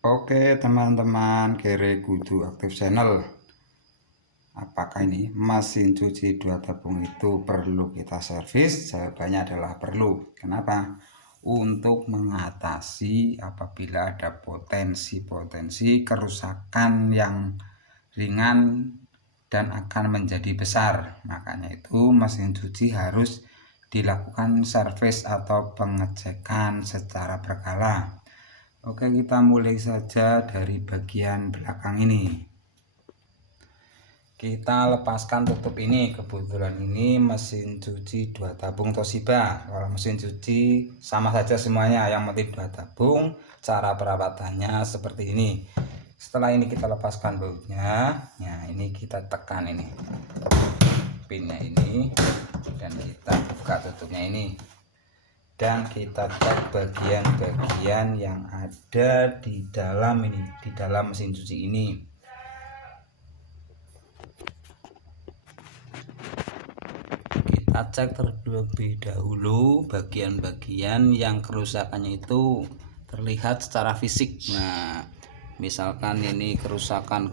Oke teman-teman, kere kudu aktif channel. Apakah ini mesin cuci 2 tabung itu perlu kita servis? Jawabannya adalah perlu. Kenapa? Untuk mengatasi apabila ada potensi kerusakan yang ringan dan akan menjadi besar. Makanya itu mesin cuci harus dilakukan servis atau pengecekan secara berkala. Oke, kita mulai saja dari bagian belakang ini. Kita lepaskan tutup ini. Kebetulan ini mesin cuci 2 tabung Toshiba. Kalau mesin cuci sama saja semuanya, yang penting 2 tabung. Cara perawatannya seperti ini. Setelah ini kita lepaskan bautnya. Nah, ini kita tekan ini pinnya ini dan kita buka tutupnya ini. Dan kita cek bagian-bagian yang ada di dalam ini, di dalam mesin cuci ini. Kita cek terlebih dahulu bagian-bagian yang kerusakannya itu terlihat secara fisik. Nah, misalkan ini kerusakan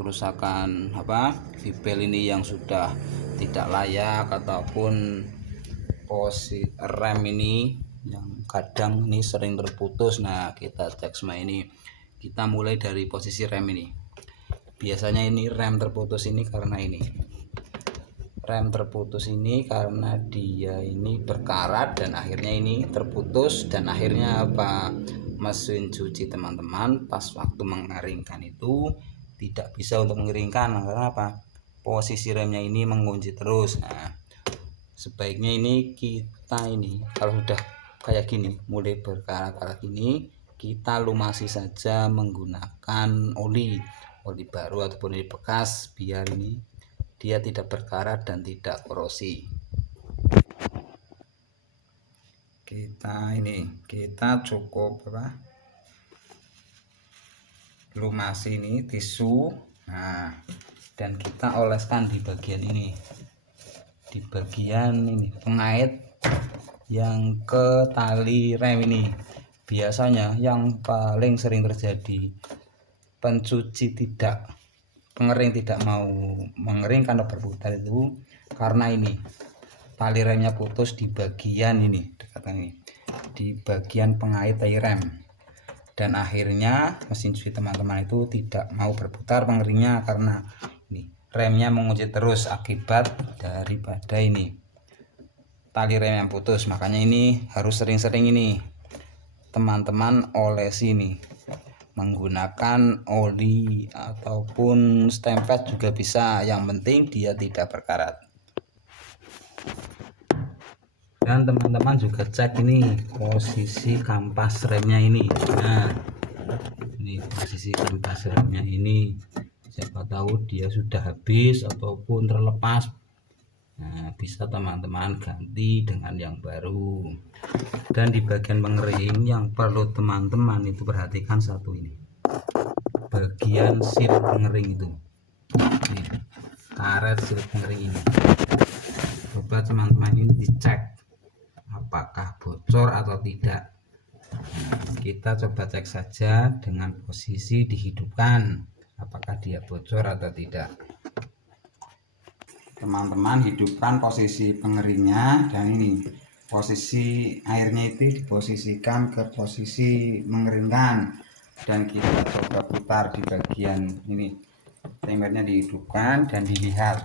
vibel ini yang sudah tidak layak, ataupun posisi rem ini yang kadang ini sering terputus. Nah, kita cek semua ini. Kita mulai dari posisi rem ini. Biasanya ini rem terputus ini karena ini. Rem terputus ini karena dia ini berkarat dan akhirnya ini terputus, dan akhirnya apa? Mesin cuci teman-teman pas waktu mengeringkan itu tidak bisa untuk mengeringkan. Karena apa? Posisi remnya ini mengunci terus. Nah, sebaiknya ini kita ini kalau sudah kayak gini mulai berkarat-karat ini, kita lumasi saja menggunakan oli baru ataupun oli bekas, biar ini dia tidak berkarat dan tidak korosi. Kita cukup lumasi ini tisu. Nah, dan kita oleskan di bagian ini, di bagian ini pengait yang ke tali rem ini. Biasanya yang paling sering terjadi, pengering tidak mau mengeringkan atau berputar itu karena ini tali remnya putus di bagian ini, di bagian pengait tali rem, dan akhirnya mesin cuci teman-teman itu tidak mau berputar pengeringnya karena ini remnya mengunci terus akibat daripada ini tali rem yang putus. Makanya ini harus sering-sering ini teman-teman olesi ini menggunakan oli ataupun stempet juga bisa, yang penting dia tidak berkarat. Dan teman-teman juga cek ini posisi kampas remnya ini. Nah, ini posisi kampas remnya ini, siapa tahu dia sudah habis ataupun terlepas. Nah, bisa teman-teman ganti dengan yang baru. Dan di bagian pengering yang perlu teman-teman itu perhatikan satu ini, bagian sil pengering itu, ini, karet sil pengering ini. Coba teman-teman ini dicek apakah bocor atau tidak. Kita coba cek saja dengan posisi dihidupkan, apakah dia bocor atau tidak. Teman-teman hidupkan posisi pengeringnya, dan ini posisi airnya itu diposisikan ke posisi mengeringkan, dan kita coba putar di bagian ini, timernya dihidupkan dan dilihat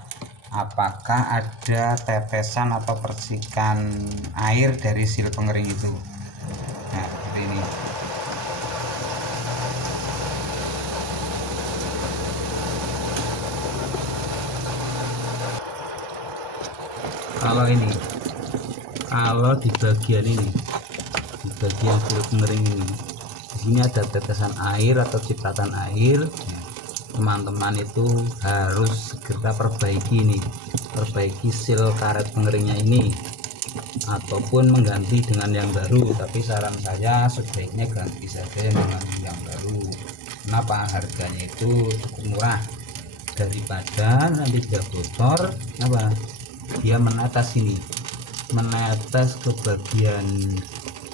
apakah ada tetesan atau percikan air dari sil pengering itu. Nah, seperti ini. Kalau di bagian ini, di bagian sil pengering ini, di sini ada tetesan air atau cipratan air. Teman-teman itu harus segera perbaiki sil karet pengeringnya ini, ataupun mengganti dengan yang baru. Tapi saran saya sebaiknya ganti saja dengan yang baru. Kenapa? Harganya itu cukup murah, daripada nanti dia bocor. Dia menetes ke bagian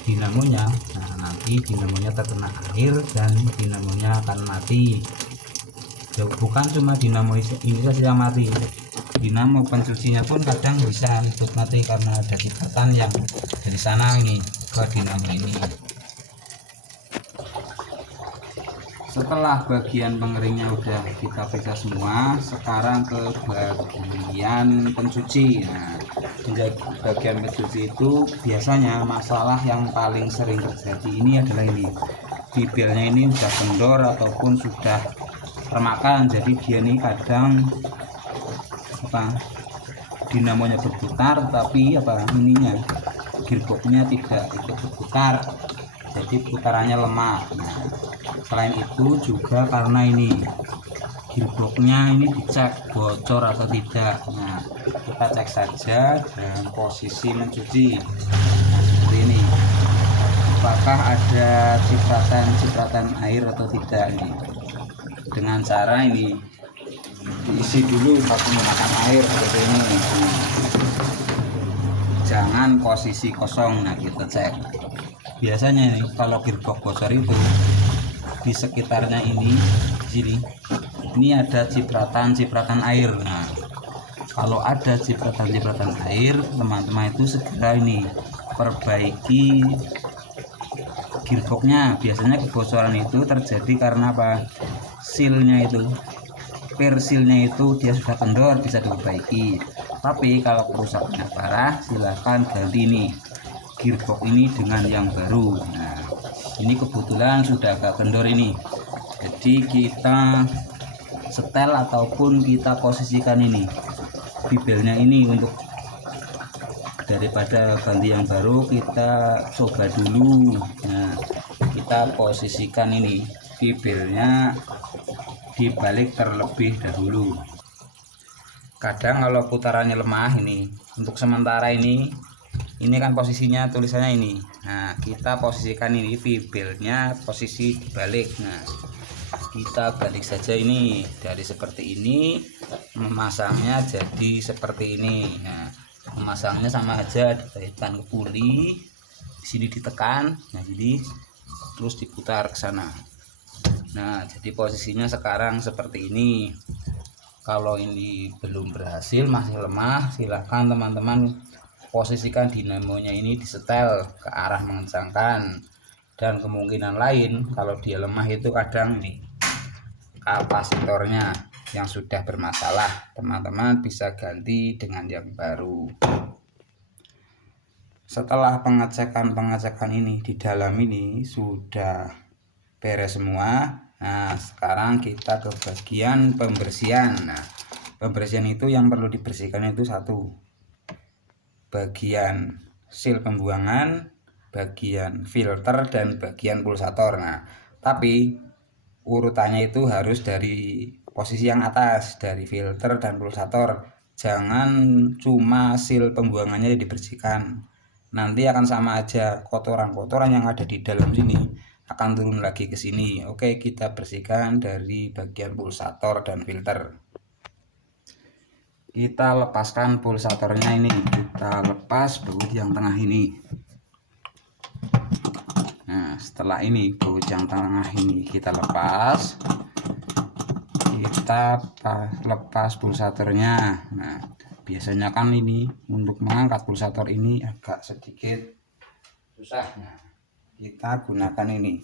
dinamonya. Nah, nanti dinamonya terkena air dan dinamonya akan mati. Ya, bukan cuma dinamo ini saja yang mati, dinamo pencucinya pun kadang bisa ikut mati karena ada cipratan yang dari sana ini ke dinamo ini. Setelah bagian pengeringnya udah kita periksa semua, sekarang ke bagian pencuci. Nah, di bagian pencuci itu biasanya masalah yang paling sering terjadi ini adalah ini, bibirnya ini sudah kendor ataupun sudah remakan, jadi dia nih kadang dinamonya berputar tapi ininya gearboxnya tidak ikut berputar, jadi putarannya lemah. Nah, selain itu juga karena ini gearboxnya ini dicek bocor atau tidak. Nah, kita cek saja dalam posisi mencuci. Nah, seperti ini, apakah ada cipratan air atau tidak nih, dengan cara ini diisi dulu menggunakan air seperti ini. Jangan posisi kosong. Nah, kita cek. Biasanya nih kalau gearbox bocor itu di sekitarnya ini, di sini ini ada cipratan air. Nah, kalau ada cipratan air, teman-teman itu segera ini perbaiki gearboxnya. Biasanya kebocoran itu terjadi karena sealnya itu, persilnya itu dia sudah kendor, bisa diperbaiki. Tapi kalau kerusakannya parah, silahkan ganti nih gearbox ini dengan yang baru. Nah, ini kebetulan sudah agak kendor ini, jadi kita setel ataupun kita posisikan ini bibelnya ini, untuk daripada ganti yang baru kita coba dulu. Nah, kita posisikan ini bibelnya dibalik terlebih dahulu. Kadang kalau putarannya lemah ini, untuk sementara ini kan posisinya tulisannya ini. Nah, kita posisikan ini bibelnya posisi dibalik. Nah, kita balik saja ini dari seperti ini, memasangnya jadi seperti ini. Nah, memasangnya sama aja, dikaitkan ke puli, di sini ditekan, nah jadi terus diputar ke sana. Nah, jadi posisinya sekarang seperti ini. Kalau ini belum berhasil, masih lemah, silahkan teman-teman posisikan dinamonya ini disetel ke arah mengencangkan. Dan kemungkinan lain kalau dia lemah itu kadang nih kapasitornya yang sudah bermasalah, teman-teman bisa ganti dengan yang baru. Setelah pengecekan ini di dalam ini sudah beres semua. Nah, sekarang kita ke bagian pembersihan. Nah, pembersihan itu yang perlu dibersihkan itu satu, bagian seal pembuangan, bagian filter, dan bagian pulsator. Nah, tapi urutannya itu harus dari posisi yang atas, dari filter dan pulsator. Jangan cuma seal pembuangannya dibersihkan, nanti akan sama aja, kotoran-kotoran yang ada di dalam sini akan turun lagi ke sini. Oke, kita bersihkan dari bagian pulsator dan filter. Kita lepaskan pulsatornya ini, kita lepas baut yang tengah ini. Nah, setelah ini baut yang tengah ini kita lepas, kita lepas pulsatornya. Nah, biasanya kan ini untuk mengangkat pulsator ini agak sedikit susah. Nah, kita gunakan ini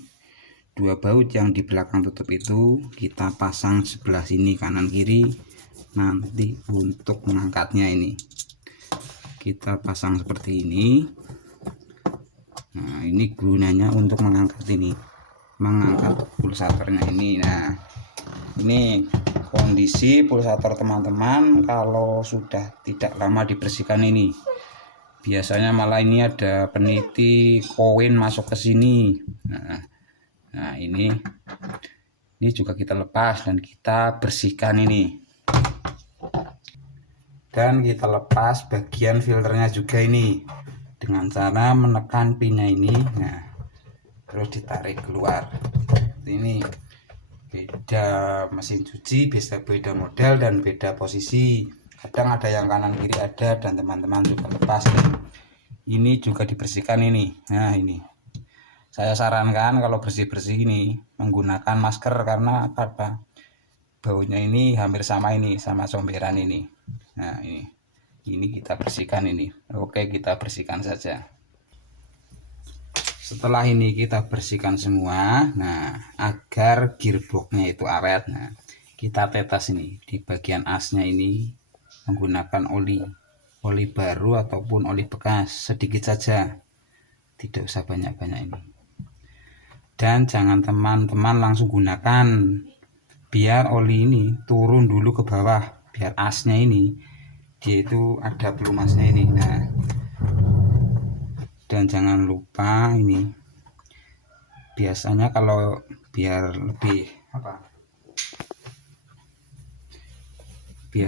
dua baut yang di belakang tutup itu, kita pasang sebelah sini kanan kiri. Nanti untuk mengangkatnya ini kita pasang seperti ini. Nah, ini gunanya untuk mengangkat ini, mengangkat pulsatornya ini. Nah, ini kondisi pulsator teman-teman kalau sudah tidak lama dibersihkan ini. Biasanya malah ini ada peniti koin masuk ke sini. Nah, ini juga kita lepas dan kita bersihkan ini. Dan kita lepas bagian filternya juga ini dengan cara menekan pinnya ini. Nah, terus ditarik keluar. Ini beda mesin cuci, bisa beda model dan beda posisi. Kadang ada yang kanan kiri ada, dan teman-teman juga lepas ini juga dibersihkan ini. Nah, ini Saya sarankan kalau bersih-bersih ini menggunakan masker karena apa? Baunya ini hampir sama ini sama comberan ini. Nah, ini kita bersihkan ini. Oke, kita bersihkan saja. Setelah ini kita bersihkan semua. Nah, agar gearboxnya itu awet, nah kita tetes ini di bagian asnya ini menggunakan oli baru ataupun oli bekas, sedikit saja, tidak usah banyak-banyak ini. Dan jangan teman-teman langsung gunakan, biar oli ini turun dulu ke bawah, biar asnya ini dia itu ada pelumasnya ini. Nah, dan jangan lupa ini, biasanya kalau biar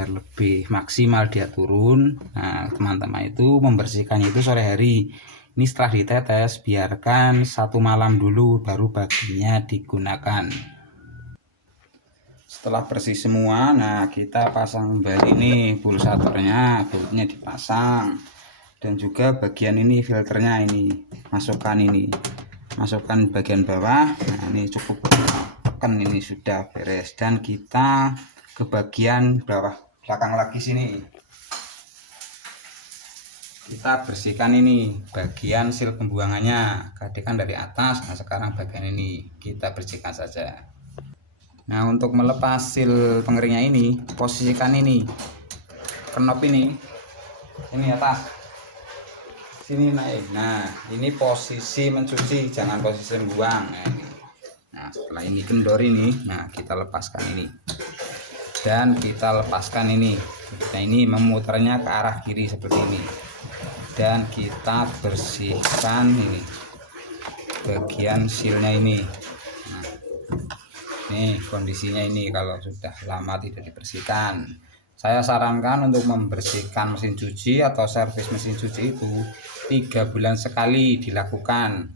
lebih maksimal dia turun, nah teman-teman itu membersihkannya itu sore hari. Ini setelah ditetes biarkan 1 malam dulu baru baginya digunakan. Setelah bersih semua, nah kita pasang kembali ini pulsatornya, bautnya dipasang, dan juga bagian ini filternya ini masukkan bagian bawah. Nah ini cukup tekan, ini sudah beres. Dan kita ke bagian bawah belakang lagi sini, kita bersihkan ini bagian sil pembuangannya, tadi kan dari atas. Nah sekarang bagian ini kita bersihkan saja. Nah untuk melepas sil pengeringnya ini, posisikan ini knop ini atas sini naik. Nah ini posisi mencuci, jangan posisi membuang. Nah setelah ini kendor ini, nah kita lepaskan ini dan kita lepaskan ini. Nah ini memutarnya ke arah kiri seperti ini, dan kita bersihkan ini bagian silnya ini. Nah, nih kondisinya ini kalau sudah lama tidak dibersihkan. Saya sarankan untuk membersihkan mesin cuci atau servis mesin cuci itu 3 bulan sekali dilakukan.